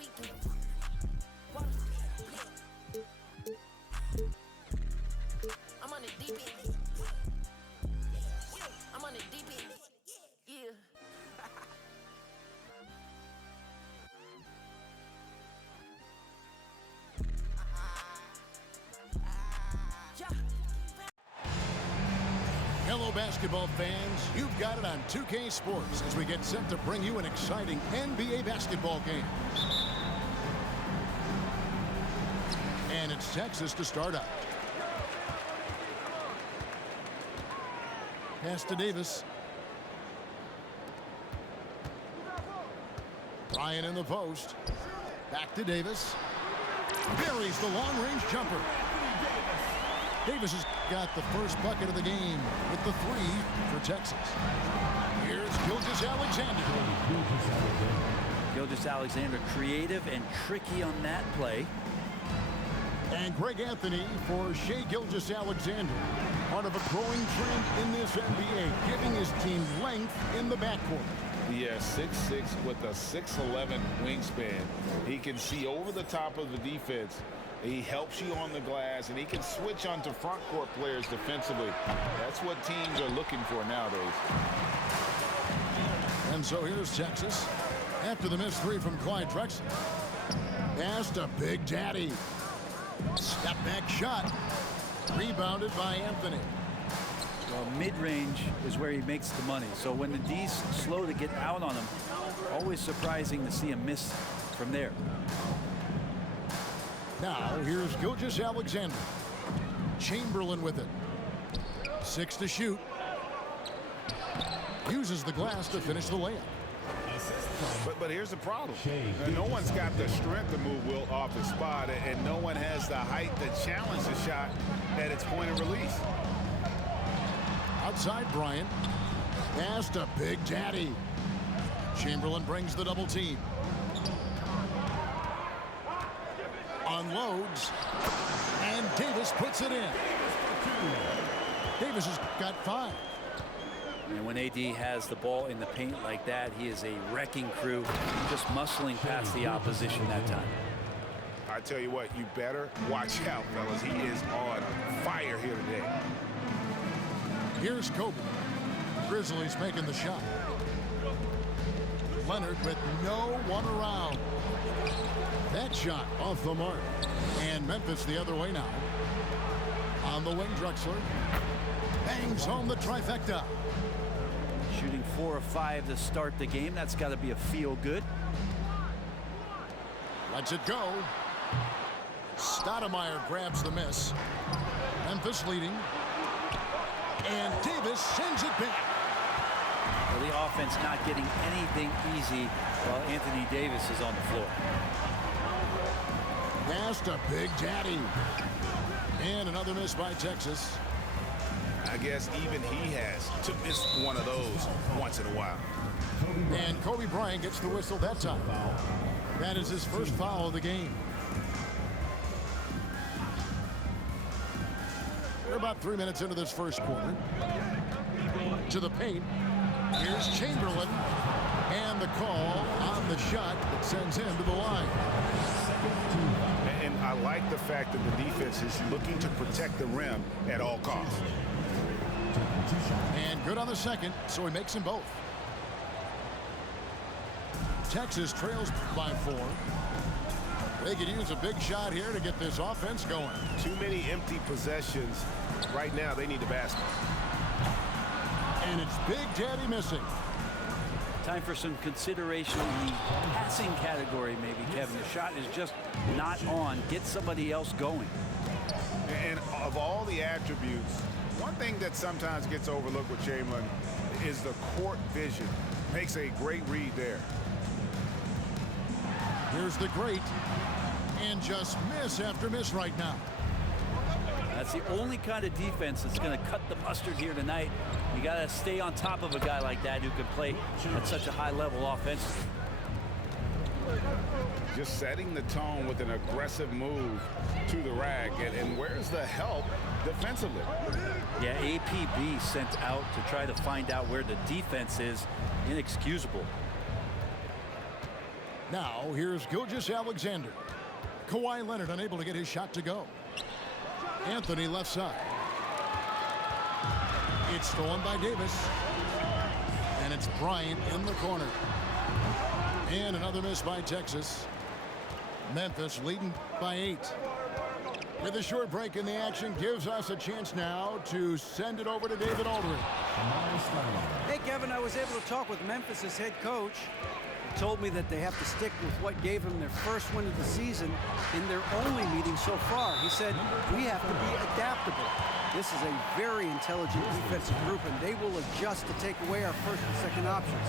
I'm on the deep end. I'm on the deep end. Yeah. Hello, basketball fans. You've got it on 2K Sports as we get set to bring you an exciting NBA basketball game. And it's Texas to start out. Pass to Davis. Bryant in the post. Back to Davis. Buries the long-range jumper. Davis has got the first bucket of the game with the three for Texas. Here's Gilgeous-Alexander. Gilgeous-Alexander creative and tricky on that play. And Greg Anthony for Shai Gilgeous-Alexander. Part of a growing trend in this NBA, giving his team length in the backcourt. Yeah, 6'6" with a 6'11" wingspan. He can see over the top of the defense. He helps you on the glass, and he can switch onto front court players defensively. That's what teams are looking for nowadays. And so here's Texas. After the missed three from Clyde Drexler. Pass to Big Daddy. Step back shot. Rebounded by Anthony. Well, mid-range is where he makes the money. So when the D's slow to get out on him, always surprising to see him miss from there. Now, here's Gilgeous-Alexander. Chamberlain with it. 6 to shoot. Uses the glass to finish the layup. But here's the problem. No one's got the strength to move Wilt off his spot, and no one has the height to challenge the shot at its point of release. Outside Bryant. Pass to Big Daddy. Chamberlain brings the double team. Unloads, and Davis puts it in. Davis has got 5. And when AD has the ball in the paint like that, he is a wrecking crew, just muscling past the opposition that time. I tell you what, you better watch out, fellas. He is on fire here today. Here's Kobe. Grizzlies making the shot. Leonard with no one around. That shot off the mark. And Memphis the other way now. On the wing, Drexler. Bangs home the trifecta. Shooting 4 of 5 to start the game. That's got to be a feel-good. Lets it go. Stoudemire grabs the miss. Memphis leading. And Davis sends it back. Well, the offense not getting anything easy while Anthony Davis is on the floor. Pass to Big Daddy. And another miss by Texas. I guess even he has to miss one of those once in a while. And Kobe Bryant gets the whistle that time. That is his first foul of the game. We're about 3 minutes into this first quarter. To the paint. Here's Chamberlain. And the call on the shot that sends him to the line. And I like the fact that the defense is looking to protect the rim at all costs. And good on the second, so he makes them both. Texas trails by 4. They could use a big shot here to get this offense going. Too many empty possessions. Right now, they need the basket. And it's Big Daddy missing. Time for some consideration in the passing category, maybe, Kevin. The shot is just not on. Get somebody else going. And of all the attributes, one thing that sometimes gets overlooked with Chamberlain is the court vision. Makes a great read there. Here's the great. And just miss after miss right now. That's the only kind of defense that's going to cut the mustard here tonight. You got to stay on top of a guy like that who can play at such a high level offensively. Just setting the tone with an aggressive move to the rack. And where's the help defensively? Yeah, APB sent out to try to find out where the defense is. Inexcusable. Now, here's Gilgeous-Alexander. Kawhi Leonard unable to get his shot to go. Anthony left side. It's stolen by Davis. And it's Bryant in the corner. And another miss by Texas. Memphis leading by 8. With a short break in the action, gives us a chance now to send it over to David Aldridge. Hey, Kevin, I was able to talk with Memphis' head coach. He told me that they have to stick with what gave them their first win of the season in their only meeting so far. He said, we have to be adaptable. This is a very intelligent defensive group, and they will adjust to take away our first and second options.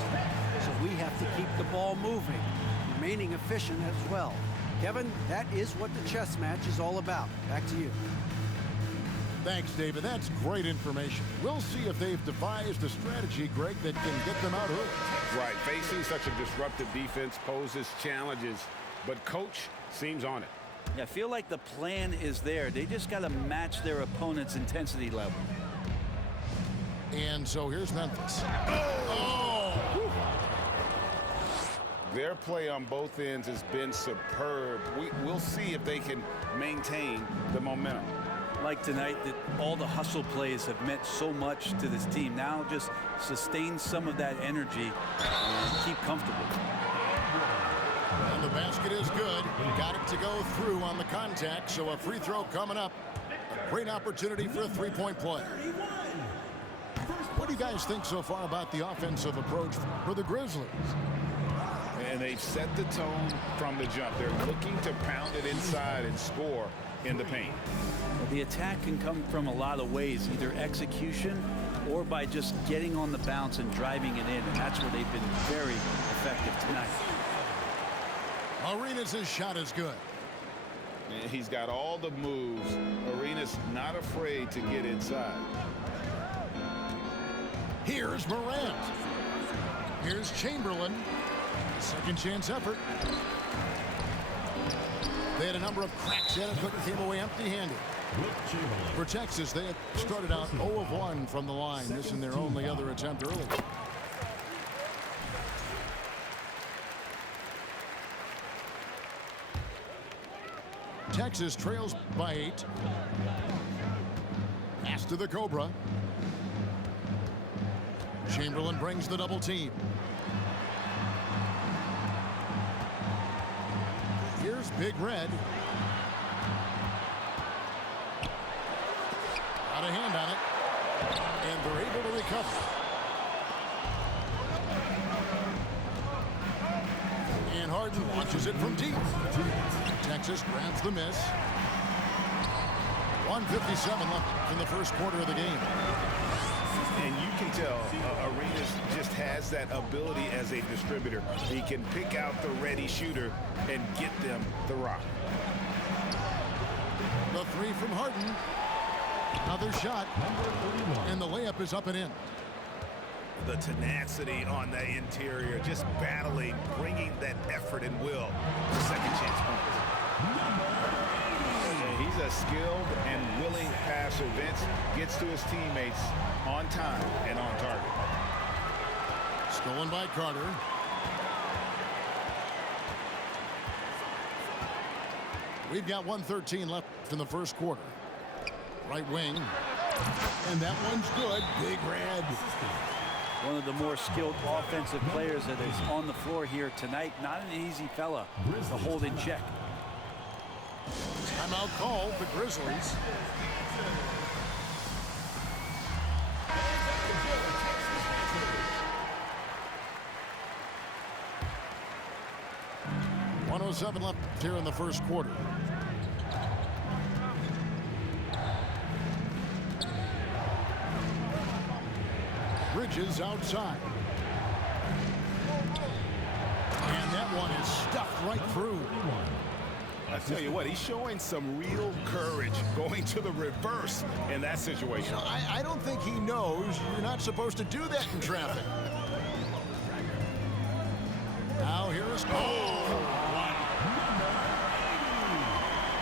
So we have to keep the ball moving, remaining efficient as well. Kevin, that is what the chess match is all about. Back to you. Thanks, David. That's great information. We'll see if they've devised a strategy, Greg, that can get them out early. Right. Facing such a disruptive defense poses challenges, but coach seems on it. Yeah, I feel like the plan is there. They just got to match their opponent's intensity level. And so here's Memphis. Their play on both ends has been superb. We'll see if they can maintain the momentum. Like tonight, that all the hustle plays have meant so much to this team. Now just sustain some of that energy and keep comfortable. And the basket is good. Got it to go through on the contact, so a free throw coming up. A great opportunity for a three-point play. What do you guys think so far about the offensive approach for the Grizzlies? And they've set the tone from the jump. They're looking to pound it inside and score in the paint. The attack can come from a lot of ways, either execution or by just getting on the bounce and driving it in, and that's where they've been very effective tonight. Arenas' shot is good. And he's got all the moves. Arenas not afraid to get inside. Here's Morant. Here's Chamberlain. Second chance effort. They had a number of cracks at it, but came away empty-handed. For Texas, they had started out 0 of 1 from the line, missing their only other attempt early. Texas trails by 8. Pass to the Cobra. Chamberlain brings the double team. Here's Big Red. Got a hand on it. And they're able to recover. And Harden launches it from deep. Texas grabs the miss. 1:57 left in the first quarter of the game. And you can tell Arenas just has that ability as a distributor. He can pick out the ready shooter and get them the rock. The three from Harden. Another shot. And the layup is up and in. The tenacity on the interior, just battling, bringing that effort and will to second chance points. He's a skilled and willing passer. Vince gets to his teammates on time and on target. Stolen by Carter. We've got 1:13 left in the first quarter. Right wing. And that one's good. Big Red. One of the more skilled offensive players that is on the floor here tonight. Not an easy fella to hold in check. Timeout call, the Grizzlies. .107 left here in the first quarter. Bridges outside. And that one is stuffed right through. I tell you what, he's showing some real courage going to the reverse in that situation. You know, I don't think he knows you're not supposed to do that in traffic. Now here is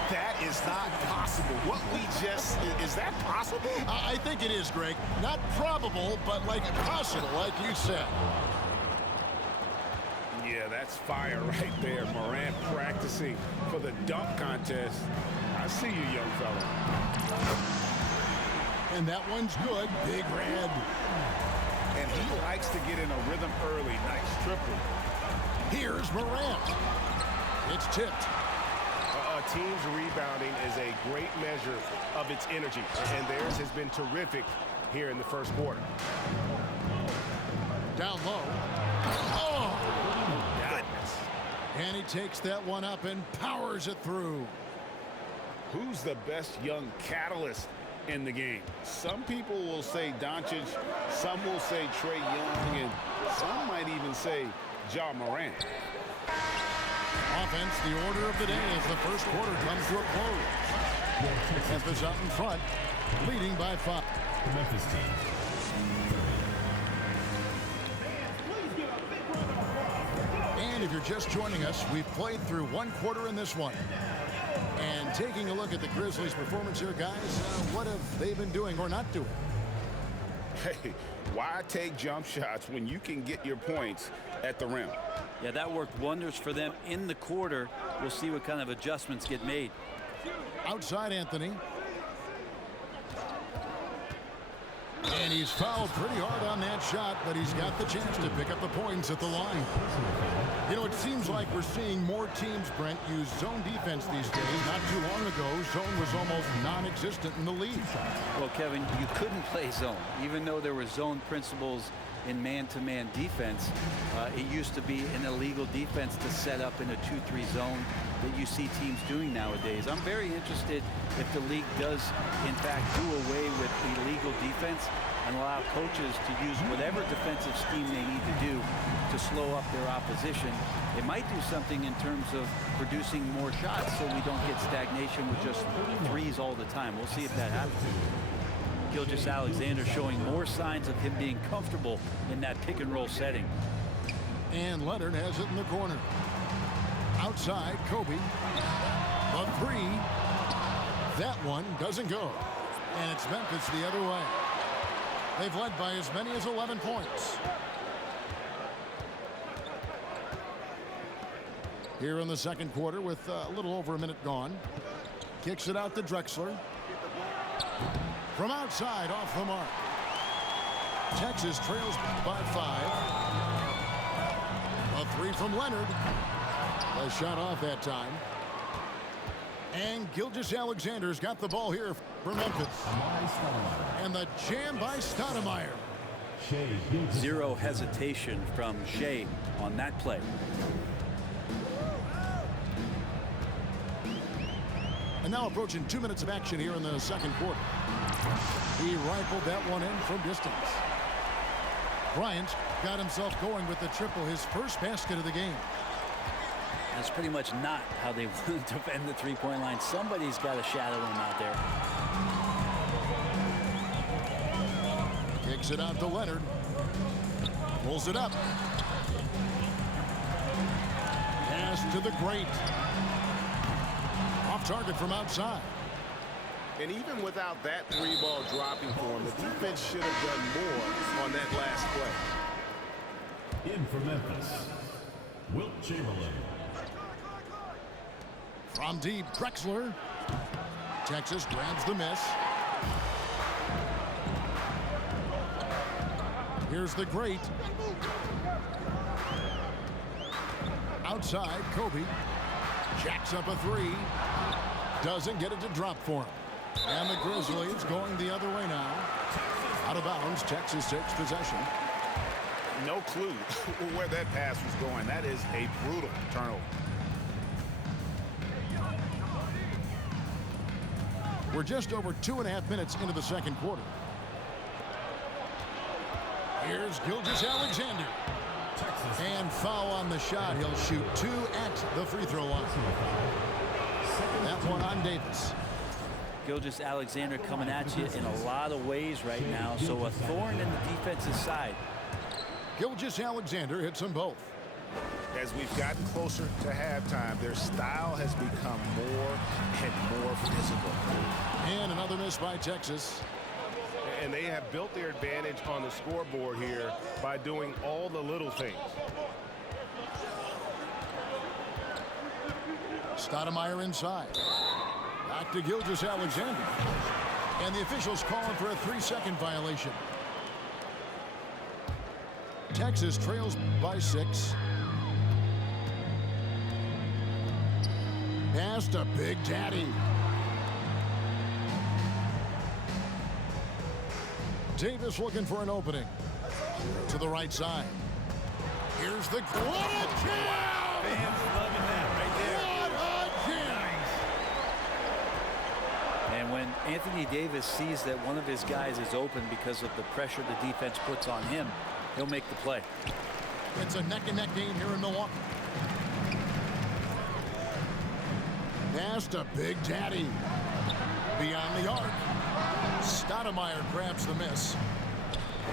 That is not possible. What we just, is that possible? I think it is, Greg. Not probable, but like possible, like you said. Yeah, that's fire right there. Morant practicing for the dunk contest. I see you, young fella. And that one's good. Big red. And he likes to get in a rhythm early. Nice triple. Here's Morant. It's tipped. A team's rebounding is a great measure of its energy, and theirs has been terrific here in the first quarter. Down low. Oh! Goodness. And he takes that one up and powers it through. Who's the best young catalyst in the game? Some people will say Doncic, some will say Trae Young, and some might even say Ja Morant. Offense, the order of the day as the first quarter comes to a close. Memphis out in front, leading by 5. The Memphis team. And if you're just joining us, we've played through one quarter in this one. And taking a look at the Grizzlies' performance here, guys, what have they been doing or not doing? Hey, why take jump shots when you can get your points at the rim? Yeah, that worked wonders for them in the quarter. We'll see what kind of adjustments get made. Outside Anthony. And he's fouled pretty hard on that shot, but he's got the chance to pick up the points at the line. You know, it seems like we're seeing more teams, Brent, use zone defense these days. Not too long ago, zone was almost non-existent in the league. Well, Kevin, you couldn't play zone. Even though there were zone principles in man-to-man defense, it used to be an illegal defense to set up in a 2-3 zone that you see teams doing nowadays. I'm very interested if the league does, in fact, do away with illegal defense and allow coaches to use whatever defensive scheme they need to do to slow up their opposition. It might do something in terms of producing more shots so we don't get stagnation with just threes all the time. We'll see if that happens. Gilgeous-Alexander showing more signs of him being comfortable in that pick-and-roll setting. And Leonard has it in the corner. Outside, Kobe. The three. That one doesn't go. And it's Memphis the other way. They've led by as many as 11 points. Here in the second quarter with a little over a minute gone. Kicks it out to Drexler. From outside, off the mark. Texas trails by 5. A three from Leonard. A shot off that time. And Gilgeous-Alexander's got the ball here for Memphis. And the jam by Stoudemire. Zero hesitation from Shea on that play. And now approaching 2 minutes of action here in the second quarter. He rifled that one in from distance. Bryant got himself going with the triple, his first basket of the game. That's pretty much not how they want to defend the three-point line. Somebody's got to shadow him out there. Kicks it out to Leonard. Pulls it up. Pass to the great. Off target from outside. And even without that three ball dropping for him, the defense should have done more on that last play. In for Memphis, Wilt Chamberlain. From deep, Drexler. Texas grabs the miss. Here's the great. Outside, Kobe. Jacks up a three. Doesn't get it to drop for him. And the Grizzlies going the other way now. Out of bounds, Texas takes possession. No clue where that pass was going. That is a brutal turnover. We're just over 2.5 minutes into the second quarter. Here's Gilgeous-Alexander. And foul on the shot. He'll shoot 2 at the free throw line. That one on Davis. Gilgeous-Alexander coming at you in a lot of ways right now, so a thorn in the defensive side. Gilgeous-Alexander hits them both. As we've gotten closer to halftime, their style has become more and more physical. And another miss by Texas. And they have built their advantage on the scoreboard here by doing all the little things. Stoudemire inside. Back to Gilgeous-Alexander. And the officials calling for a 3-second violation. Texas trails by 6. Pass to Big Daddy. Davis looking for an opening. To the right side. Here's the... What a jam! Fans loving that right there. What a jam! And when Anthony Davis sees that one of his guys is open because of the pressure the defense puts on him, he'll make the play. It's a neck-and-neck game here in Milwaukee. Pass to Big Daddy. Beyond the arc. Stoudemire grabs the miss.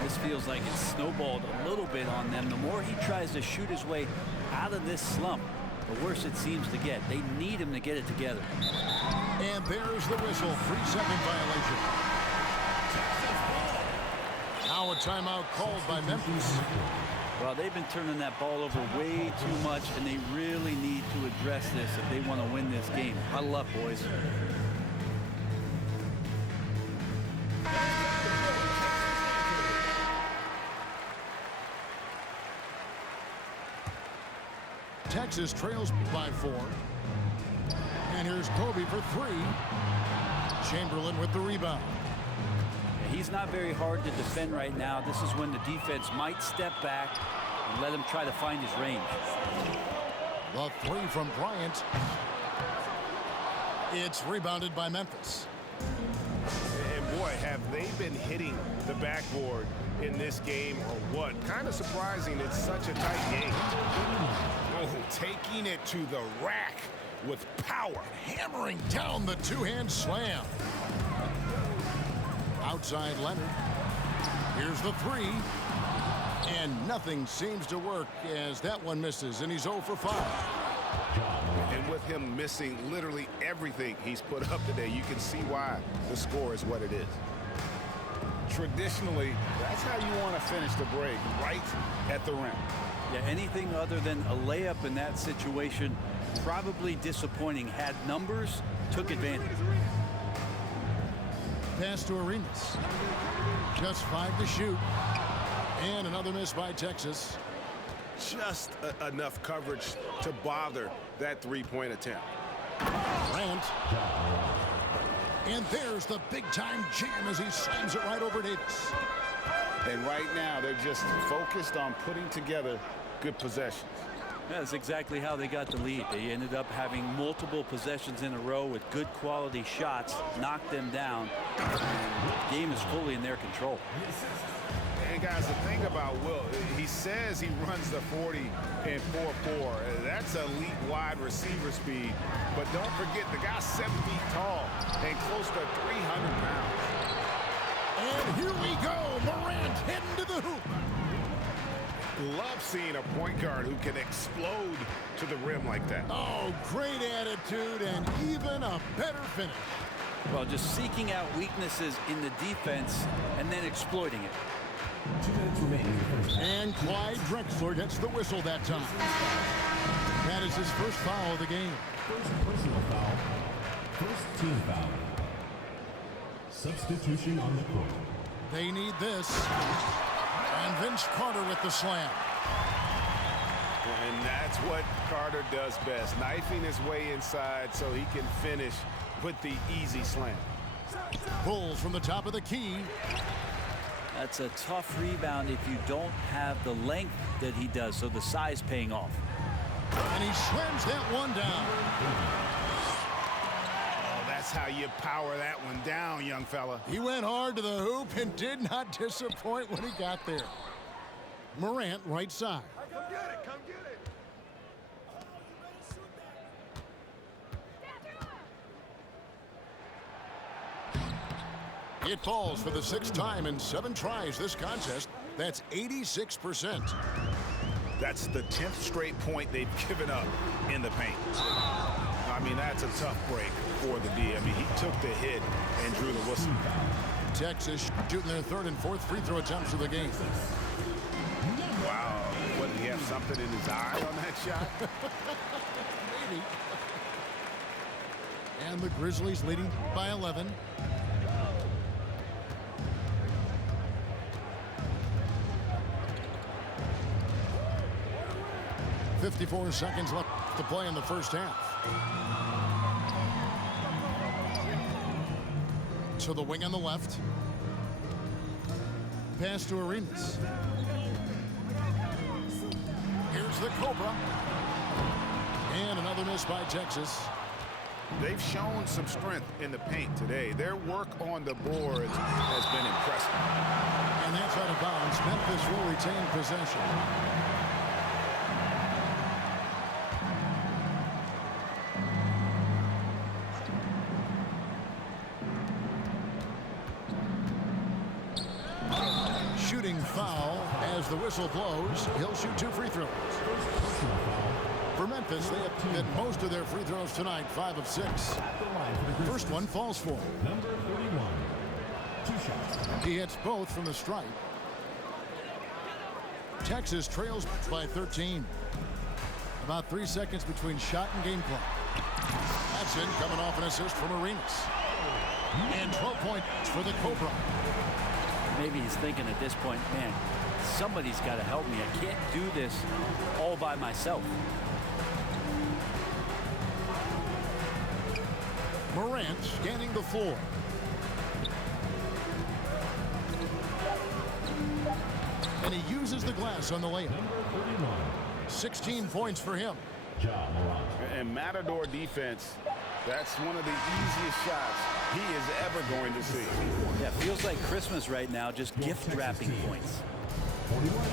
This feels like it's snowballed a little bit on them. The more he tries to shoot his way out of this slump, the worse it seems to get. They need him to get it together. And there's the whistle. 3-second violation. Now a timeout called by Memphis. Well, they've been turning that ball over way too much, and they really need to address this if they want to win this game. Huddle up, boys. Texas trails by 4. And here's Kobe for 3. Chamberlain with the rebound. He's not very hard to defend right now. This is when the defense might step back and let him try to find his range. The 3 from Bryant. It's rebounded by Memphis. And boy, have they been hitting the backboard in this game or what? Kind of surprising it's such a tight game. Oh, taking it to the rack with power. Hammering down the two-hand slam. Outside Leonard. Here's the 3. And nothing seems to work as that one misses, and he's 0 for 5. And with him missing literally everything he's put up today, you can see why the score is what it is. Traditionally, that's how you want to finish the break, right at the rim. Yeah, anything other than a layup in that situation, probably disappointing. Had numbers, took advantage. Pass to Arenas. Just 5 to shoot. And another miss by Texas. Just enough coverage to bother that three-point attempt. Grant. And there's the big-time jam as he slams it right over Davis. And right now, they're just focused on putting together good possessions. That's exactly how they got the lead. They ended up having multiple possessions in a row with good quality shots, knocked them down, and the game is fully in their control. And guys, the thing about Will, he says he runs the 40 and 4.4. That's elite wide receiver speed. But don't forget, the guy's 7 feet tall and close to 300 pounds. And here we go. Morant heading to the hoop. Love seeing a point guard who can explode to the rim like that. Oh, great attitude and even a better finish. Well, just seeking out weaknesses in the defense and then exploiting it. 2 minutes remaining. And Clyde Drexler gets the whistle that time. That is his first foul of the game. First personal foul. First team foul. Substitution on the court. They need this. And Vince Carter with the slam. And that's what Carter does best, knifing his way inside so he can finish with the easy slam. Pulls from the top of the key. That's a tough rebound if you don't have the length that he does, so the size paying off. And he slams that one down. Oh, that's how you power that one down, young fella. He went hard to the hoop and did not disappoint when he got there. Morant, right side. Come get it, come get it. It falls for the 6th time in 7 tries this contest. That's 86%. That's the 10th straight point they've given up in the paint. I mean, that's a tough break for the D. I mean, he took the hit and drew the whistle. Texas shooting their 3rd and 4th free throw attempts of the game. Wow. What, did he have something in his eye on that shot? Maybe. And the Grizzlies leading by 11. .54 seconds left to play in the first half. To the wing on the left. Pass to Arenas. Here's the Cobra. And another miss by Texas. They've shown some strength in the paint today. Their work on the boards has been impressive. And that's out of bounds. Memphis will retain possession. Shooting foul as the whistle blows. He'll shoot 2 free throws. For Memphis, they have hit most of their free throws tonight, 5 of 6. First one falls for him. Number 31. 2 shots. He hits both from the stripe. Texas trails by 13. About 3 seconds between shot and game clock. That's in, coming off an assist from Arenas. And 12 points for the Cobra. Maybe he's thinking at this point, man, somebody's got to help me. I can't do this all by myself. Morant scanning the floor. And he uses the glass on the layup. Number 31. 16 points for him. Ja Morant. And Matador defense, that's one of the easiest shots he is ever going to see. Yeah, feels like Christmas right now, just gift wrapping points. 41.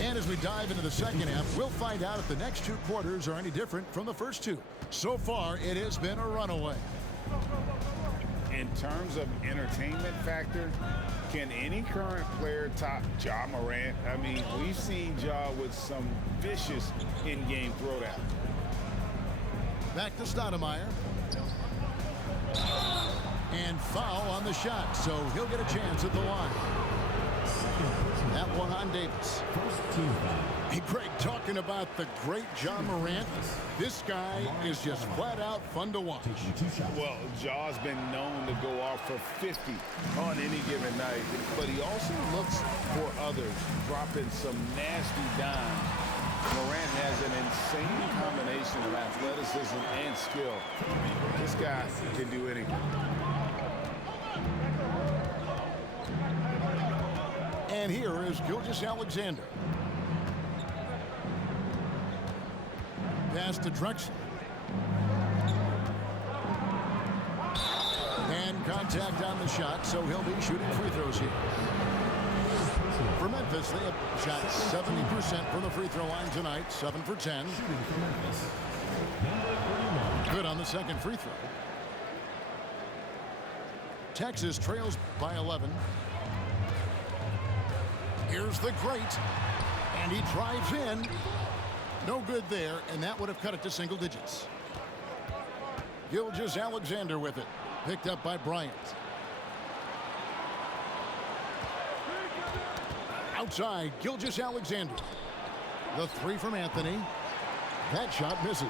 And as we dive into the second half, we'll find out if the next 2 quarters are any different from the first 2. So far, it has been a runaway. In terms of entertainment factor, can any current player top Ja Morant? I mean, we've seen Ja with some vicious in-game throwdown. Back to Stoudemire. And foul on the shot, so he'll get a chance at the line. That one on Davis. First team foul. Hey, Greg, talking about the great Ja Morant, this guy is just flat out fun to watch. Taking 2 shots. Well, Ja's been known to go off for 50 on any given night, but he also looks for others, dropping some nasty dimes. Morant has an insane combination of athleticism and skill. This guy can do anything. And here is Gilgeous-Alexander. Pass to Drexler. And contact on the shot, so he'll be shooting free throws here. For Memphis, they have shot 70% from the free throw line tonight, 7 for 10. Shooting for Memphis. Number 31. Good on the second free throw. Texas trails by 11. Here's the great, and he drives in. No good there, and that would have cut it to single digits. Gilgeous-Alexander with it, picked up by Bryant. Outside, Gilgeous-Alexander. The 3 from Anthony. That shot misses.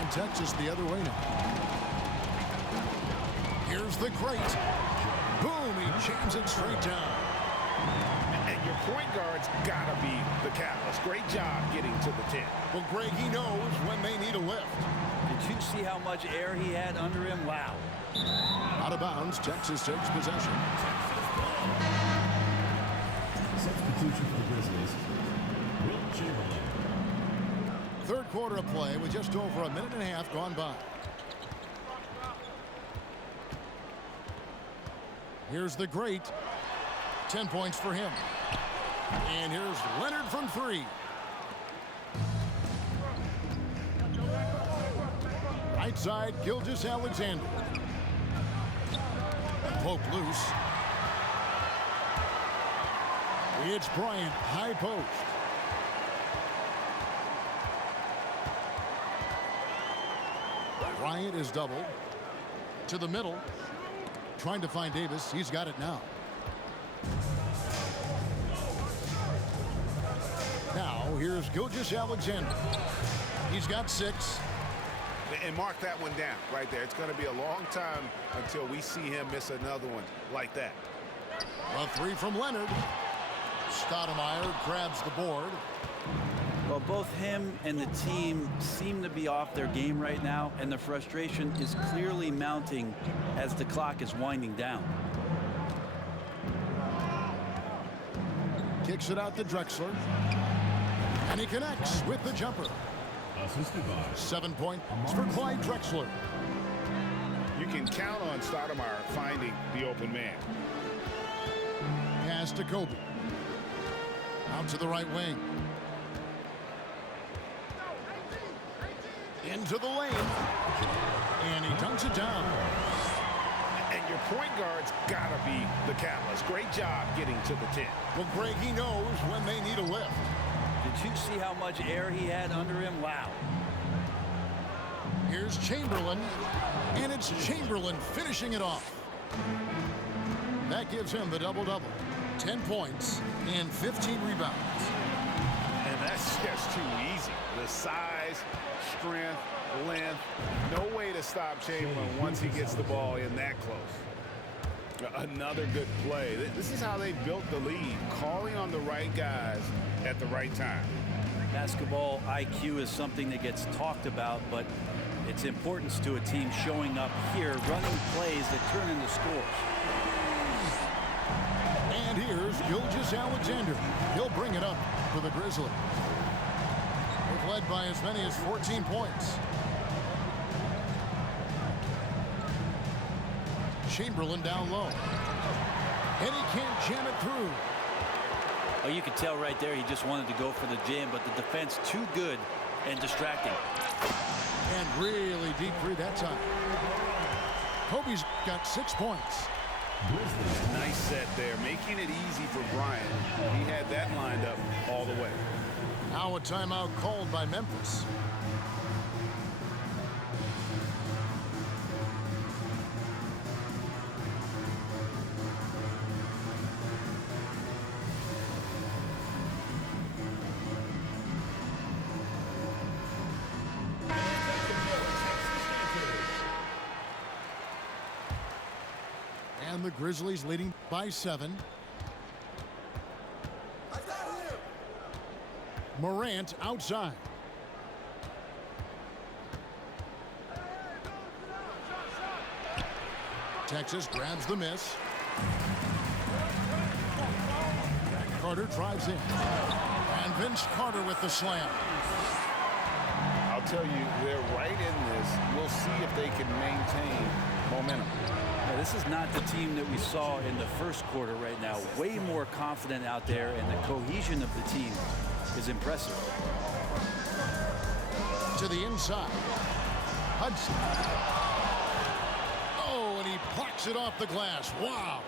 And Texas the other way now. Here's the great. Boom, he jams it straight down. And your point guard's got to be the catalyst. Great job getting to the 10. Well, Greg, he knows when they need a lift. Did you see how much air he had under him? Wow. Out of bounds, Texas takes possession. Substitution for the Grizzlies. Will Chamberlain. Third quarter of play with just over a minute and a half gone by. Here's the great. 10 points for him. And here's Leonard from 3. Right side, Gilgeous-Alexander. Poked loose. It's Bryant, high post. Bryant is doubled. To the middle. Trying to find Davis. He's got it now. Now, here's Gilgeous-Alexander. He's got 6. And mark that one down right there. It's going to be a long time until we see him miss another one like that. A three from Leonard. Stoudemire grabs the board. Well, both him and the team seem to be off their game right now, and the frustration is clearly mounting as the clock is winding down. Kicks it out to Drexler. And he connects with the jumper. Assisted by 7 points for Clyde Drexler. You can count on Stoudemire finding the open man. Pass to Kobe. Out to the right wing. Into the lane. And he dunks it down. And your point guard's got to be the catalyst. Great job getting to the 10. Well, Greg, he knows when they need a lift. Did you see how much air he had under him? Wow. Here's Chamberlain. And it's Chamberlain finishing it off. That gives him the double-double. 10 points and 15 rebounds. And that's just too easy. The size, strength, length. No way to stop Chamberlain once he gets the ball in that close. Another good play. This is how they built the lead, calling on the right guys at the right time. Basketball IQ is something that gets talked about, but its importance to a team showing up here, running plays that turn into scores. And here's Gilgeous-Alexander. He'll bring it up for the Grizzlies. They've led by as many as 14 points. Chamberlain down low. And he can't jam it through. Oh, you could tell right there he just wanted to go for the jam, but the defense too good and distracting. And really deep three that time. Kobe's got 6 points. Nice set there, making it easy for Bryant. He had that lined up all the way. Now a timeout called by Memphis. And the Grizzlies leading by 7. Morant outside. Texas grabs the miss. Carter drives in. And Vince Carter with the slam. I'll tell you, they're right in this. We'll see if they can maintain momentum. Yeah, this is not the team that we saw in the first quarter right now. Way more confident out there, and the cohesion of the team is impressive. To the inside. Hudson. Oh, and he plucks it off the glass. Wow.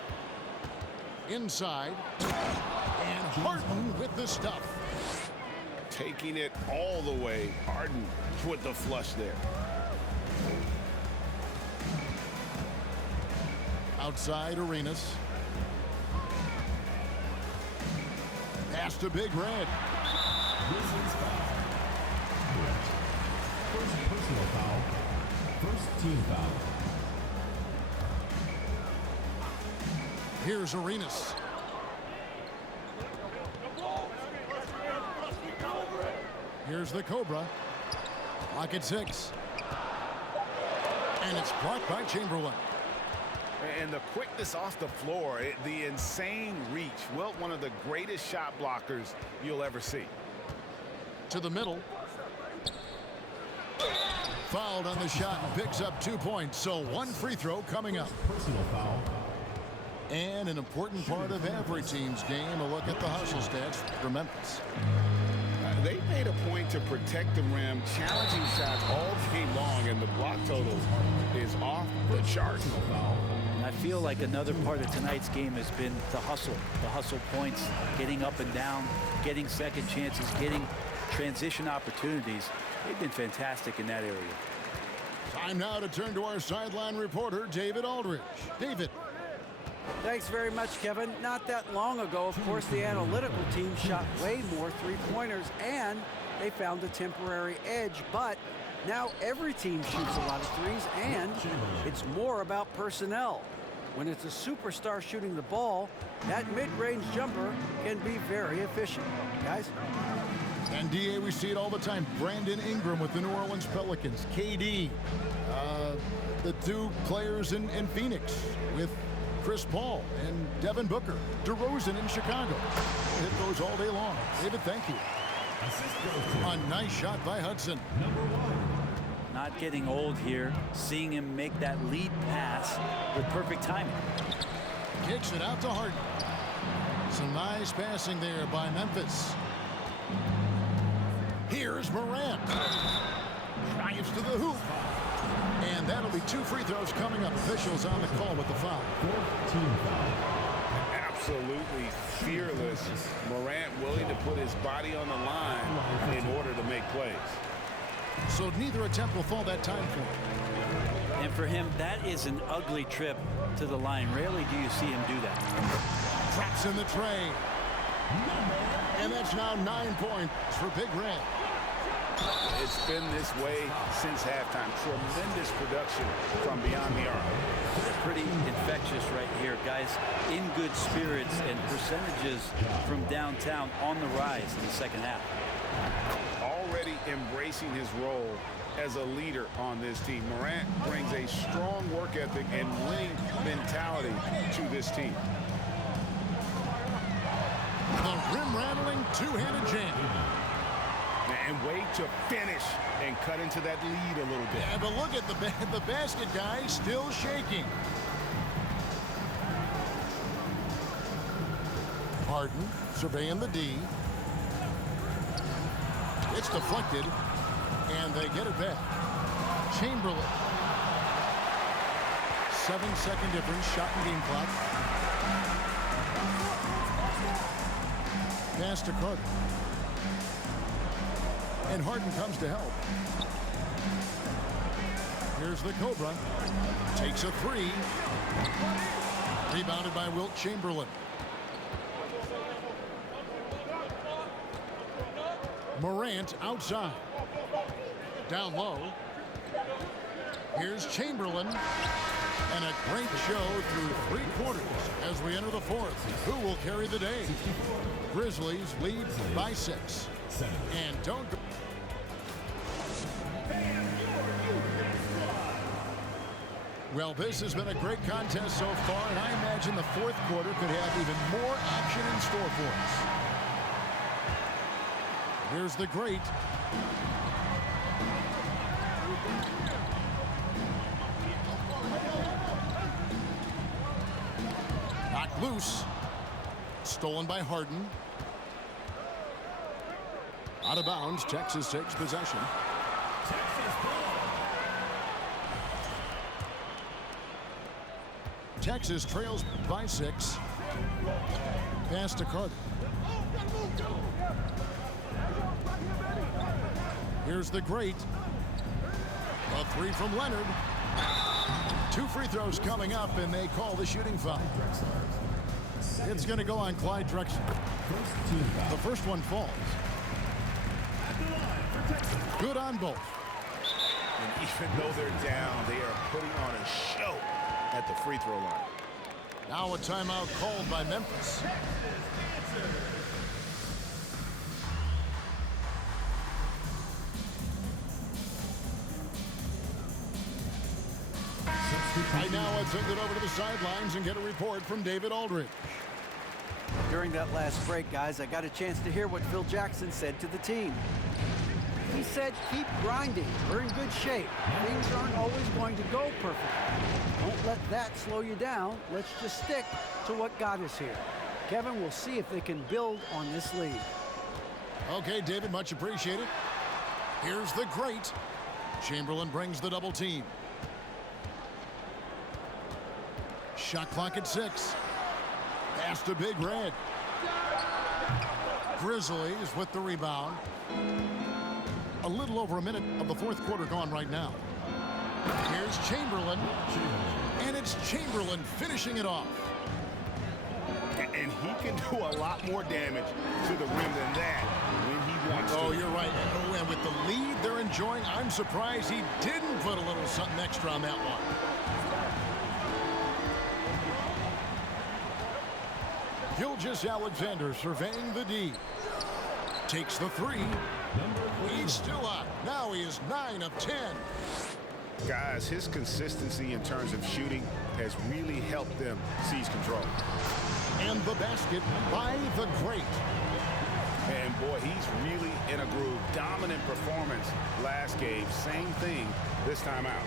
Inside. And Harden with the stuff. Taking it all the way. Harden with the flush there. Outside Arenas. Pass to Big Red. First personal foul. First team foul. Here's Arenas. Here's the Cobra. Clock at 6. And it's blocked by Chamberlain. And the quickness off the floor, the insane reach. Wilt, one of the greatest shot blockers you'll ever see. To the middle. Fouled on the shot and picks up 2 points. So 1 free throw coming up. Personal foul. And an important part of every team's game, a look at the hustle stats for Memphis. They made a point to protect the rim, challenging shots all game long, and the block total is off the chart. And I feel like another part of tonight's game has been the hustle points, getting up and down, getting second chances, getting transition opportunities. They've been fantastic in that area. Time now to turn to our sideline reporter, David Aldridge. David. Thanks very much, Kevin. Not that long ago, of course, the analytical team shot way more three-pointers, and they found a temporary edge. But Now every team shoots a lot of threes, and it's more about personnel. When it's a superstar shooting the ball, that mid-range jumper can be very efficient. Guys? And DA, we see it all the time. Brandon Ingram with the New Orleans Pelicans. KD, the two players in Phoenix with Chris Paul and Devin Booker. DeRozan in Chicago. It goes all day long. David, thank you. A nice shot by Hudson. Not getting old here. Seeing him make that lead pass with perfect timing. Kicks it out to Harden. Some nice passing there by Memphis. Here's Morant. Drives to the hoop. And that'll be 2 free throws coming up. Officials on the call with the foul. Absolutely fearless. Morant willing to put his body on the line in order to make plays. So neither attempt will fall that time for him. And for him, that is an ugly trip to the line. Rarely do you see him do that. Drops in the tray. And that's now 9 points for Big Red. It's been this way since halftime. Tremendous production from beyond the arc. They're pretty infectious right here, guys. In good spirits and percentages from downtown on the rise in the second half. Already embracing his role as a leader on this team. Morant brings a strong work ethic and winning mentality to this team. The rim-rattling two-handed jam. And wait to finish and cut into that lead a little bit. Yeah, but look at the basket guy still shaking. Harden surveying the D. It's deflected, and they get it back. Chamberlain. 7-second difference, shot and game clock. Pass to Carter. And Harden comes to help. Here's the Cobra. Takes a 3. Rebounded by Wilt Chamberlain. Morant outside. Down low. Here's Chamberlain. And a great show through 3 quarters as we enter the 4th. Who will carry the day? Grizzlies lead by 6. And don't go. Well, this has been a great contest so far, and I imagine the 4th quarter could have even more action in store for us. Here's the great. Knocked loose. Stolen by Harden. Out of bounds. Texas takes possession. Texas trails by 6. Pass to Carter. Here's the great. A 3 from Leonard. 2 free throws coming up, and they call the shooting foul. It's going to go on Clyde Drexler. The first one falls. Good on both. And even though they're down, they are putting on a show at the free throw line. Now a timeout called by Memphis. Right now, let's send it over to the sidelines and get a report from David Aldridge. During that last break, guys, I got a chance to hear what Phil Jackson said to the team. He said, keep grinding. We're in good shape. Things aren't always going to go perfectly. Don't let that slow you down. Let's just stick to what got us here. Kevin, we'll see if they can build on this lead. Okay, David, much appreciated. Here's the great. Chamberlain brings the double team. Shot clock at 6. Pass to Big Red. Grizzlies with the rebound. A little over a minute of the 4th quarter gone right now. Here's Chamberlain. And it's Chamberlain finishing it off. And he can do a lot more damage to the rim than that when he wants to. Oh, you're right. Right. Oh, and with the lead they're enjoying, I'm surprised he didn't put a little something extra on that one. Gilgeous-Alexander surveying the D. Takes the three. He's still up. Now he is 9 of 10. Guys, his consistency in terms of shooting has really helped them seize control. And the basket by the great. And boy, he's really in a groove. Dominant performance last game. Same thing this time out.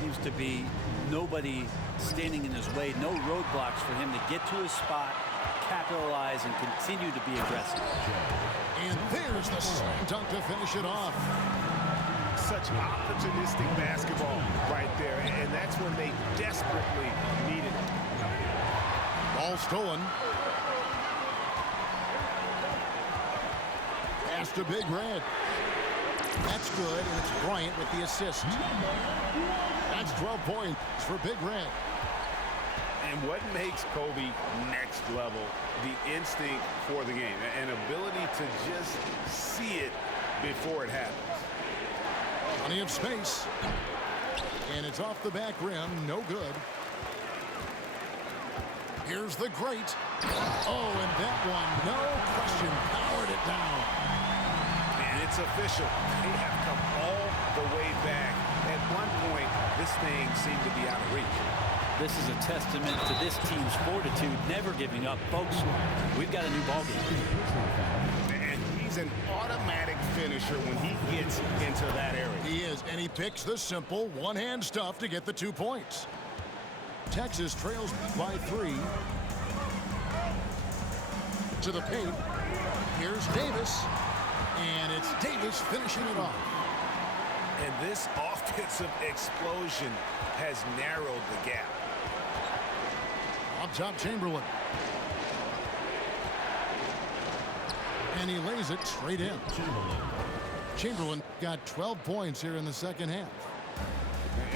Seems to be nobody standing in his way. No roadblocks for him to get to his spot, capitalize, and continue to be aggressive. And there's the slam dunk to finish it off. Such opportunistic basketball right there. And that's when they desperately needed it. Ball stolen. Pass to Big Red. That's good, and it's Bryant with the assist. That's 12 points for Big Red. And what makes Kobe next level? The instinct for the game. An ability to just see it before it happens. Plenty of space. And it's off the back rim. No good. Here's the great. Oh, and that one, no question, powered it down. And it's official. They have come all the way back. At one point, this thing seemed to be out of reach. This is a testament to this team's fortitude, never giving up. Folks, we've got a new ballgame. And he's an automatic finisher when he gets into that area. He is, and he picks the simple one-hand stuff to get the 2 points. Texas trails by 3. To the paint. Here's Davis. And it's Davis finishing it off. And this offensive explosion has narrowed the gap. Up top, Chamberlain. And he lays it straight in. Chamberlain got 12 points here in the second half.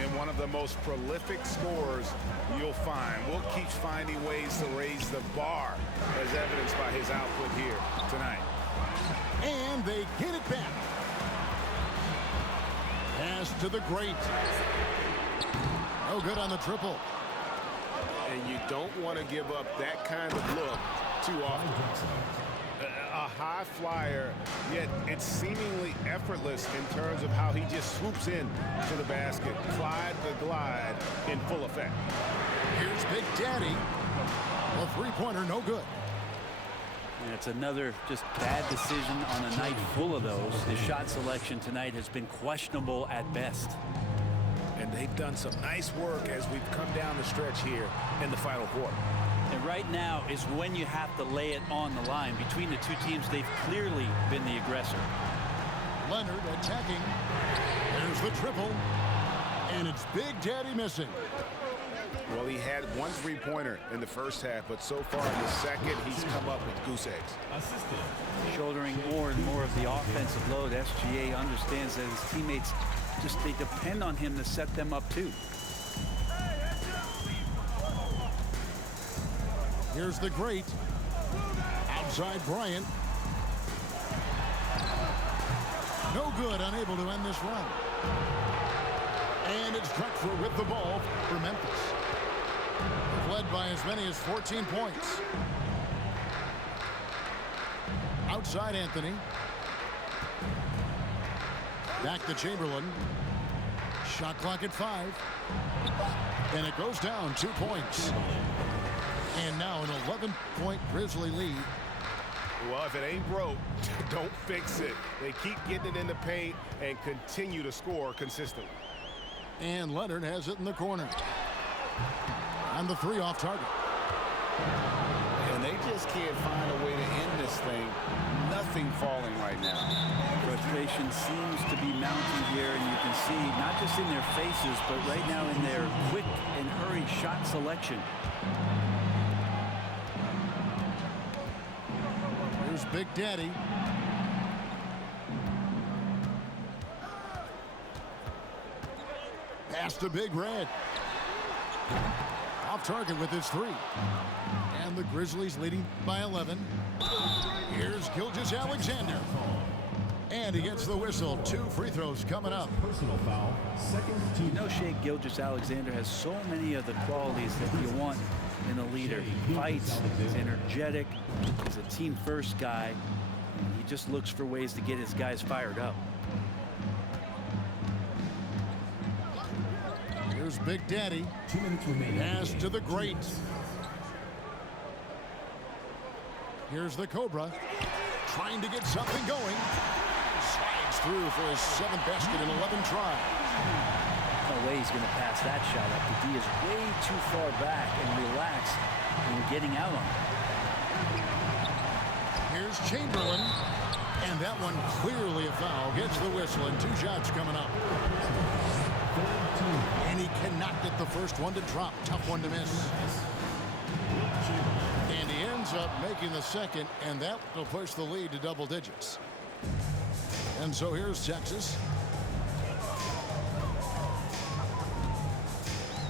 And one of the most prolific scorers you'll find. Will keeps finding ways to raise the bar, as evidenced by his output here tonight. And they get it back. Pass to the great. No good on the triple. And you don't want to give up that kind of look too often. A high flyer, yet it's seemingly effortless in terms of how he just swoops in to the basket. Clyde the glide in full effect. Here's Big Daddy. A three-pointer, no good. And it's another just bad decision on a night full of those. His shot selection tonight has been questionable at best. And they've done some nice work as we've come down the stretch here in the final quarter. And right now is when you have to lay it on the line. Between the two teams, they've clearly been the aggressor. Leonard attacking. There's the triple. And it's Big Daddy missing. Well, he had one three-pointer in the first half, but so far in the second, he's come up with goose eggs. Shouldering more and more of the offensive load, SGA understands that his teammates they depend on him to set them up too. Here's the great. Outside Bryant. No good, unable to end this run. And it's Drexler with the ball for Memphis. They've led by as many as 14 points. Outside Anthony. Back to Chamberlain. Shot clock at 5. And it goes down 2 points. And now an 11-point Grizzly lead. Well, if it ain't broke, don't fix it. They keep getting it in the paint and continue to score consistently. And Leonard has it in the corner. And the 3 off target. And they just can't find a way to end this thing. Nothing falling right now. Frustration seems to be mounting here, and you can see not just in their faces, but right now in their quick and hurried shot selection. Here's Big Daddy. Pass to Big Red. Off target with his 3. And the Grizzlies leading by 11. Here's Gilgeous-Alexander. And he gets the whistle. 2 free throws coming up. Personal foul, second team. You know, Shea Gilgeous-Alexander has so many of the qualities that you want in a leader. He fights, he's energetic, he's a team-first guy. He just looks for ways to get his guys fired up. Here's Big Daddy. 2 minutes remaining. Pass to the great. Here's the Cobra. Trying to get something going. Slides through for his 7th basket in 11 tries. No way he's going to pass that shot up. The D is way too far back and relaxed and getting out on it. Here's Chamberlain. And that one clearly a foul. Gets the whistle and 2 shots coming up. And he cannot get the first one to drop. Tough one to miss. And he ends up making the second, and that will push the lead to double digits. And so here's Texas.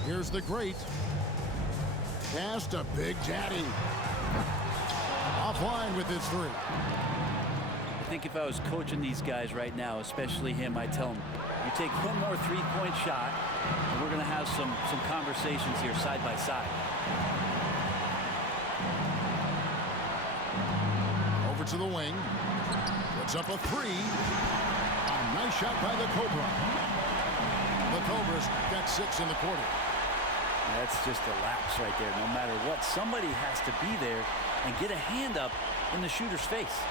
Here's the great. Pass to Big Daddy. Offline with his 3. I think if I was coaching these guys right now, especially him, I'd tell him, you take one more 3-point shot, and we're going to have some conversations here side by side. Over to the wing. Puts up a 3. A nice shot by the Cobra. The Cobra's got 6 in the quarter. That's just a lapse right there. No matter what, somebody has to be there and get a hand up in the shooter's face.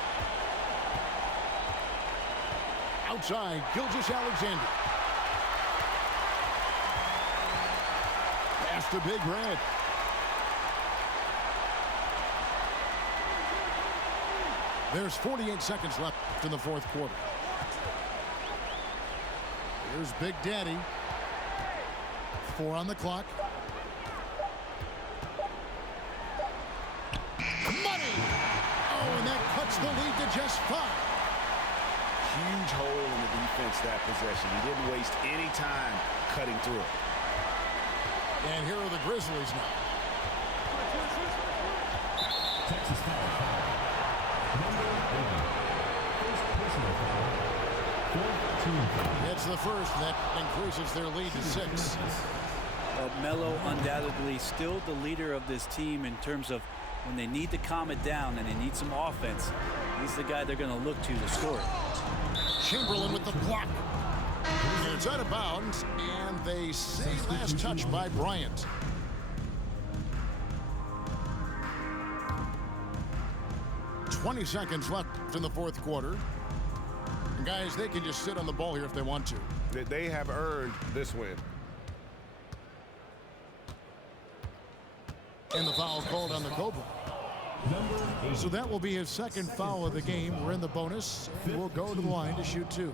Outside, Gilgeous-Alexander. Pass to Big Red. There's 48 seconds left in the 4th quarter. Here's Big Daddy. 4 on the clock. Money! Oh, and that cuts the lead to just 5. Huge hole in the defense that possession. He didn't waste any time cutting through it. And here are the Grizzlies now. Texas foul. Number 8. First personal foul. 4th team foul. It's the first, and that increases their lead to 6. Melo undoubtedly still the leader of this team in terms of when they need to calm it down and they need some offense. He's the guy they're going to look to score it. Chamberlain with the block. And it's out of bounds, and they say last touch by Bryant. "20 seconds left in the 4th quarter. And guys, they can just sit on the ball here if they want to. They have earned this win. And the foul called on the Cobra. So that will be his 2nd foul of the game. We're in the bonus. We'll go to the line to shoot 2.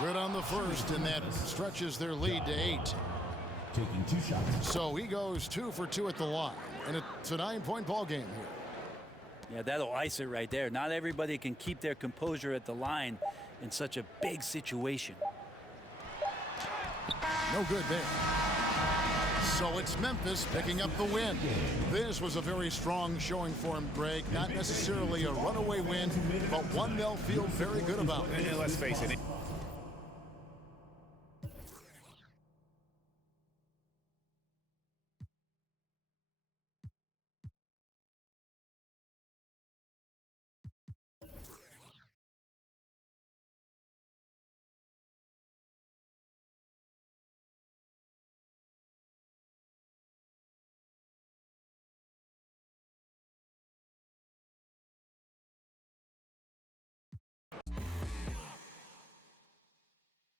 Good on the first, and that stretches their lead to 8. Taking 2 shots. So he goes 2 for 2 at the line. And it's a 9-point ball game here. Yeah, that'll ice it right there. Not everybody can keep their composure at the line in such a big situation. No good there. So it's Memphis picking up the win. This was a very strong showing for him, Greg. Not necessarily a runaway win, but one they'll feel very good about. And let's face it.